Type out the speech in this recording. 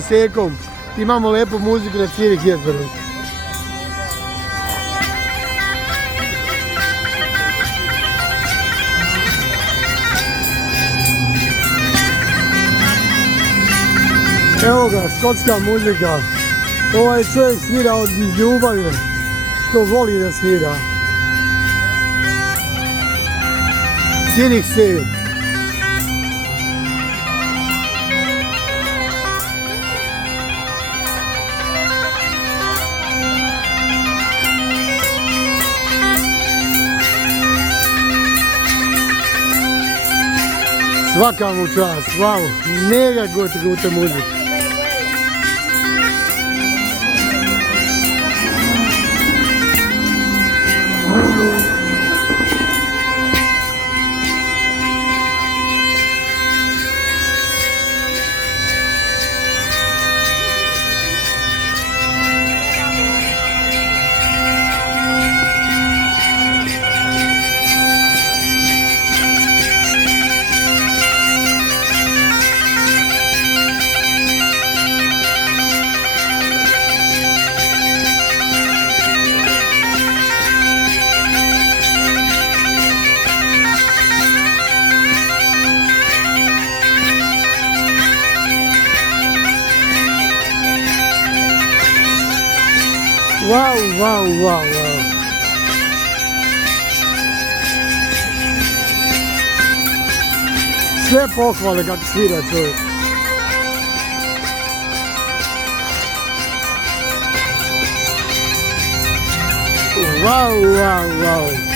Sekom, imamo lepu muziku na Cirik jezeru. Evo ga, škotska muzika. Ovaj čovjek svira od ljubavi, što voli da svira. Cirik se. Svaka mu čast, wow, mega gute muzika. Wow, wow, wow, wow. Sve pohvale kako svira čovjek. Wow, wow, wow.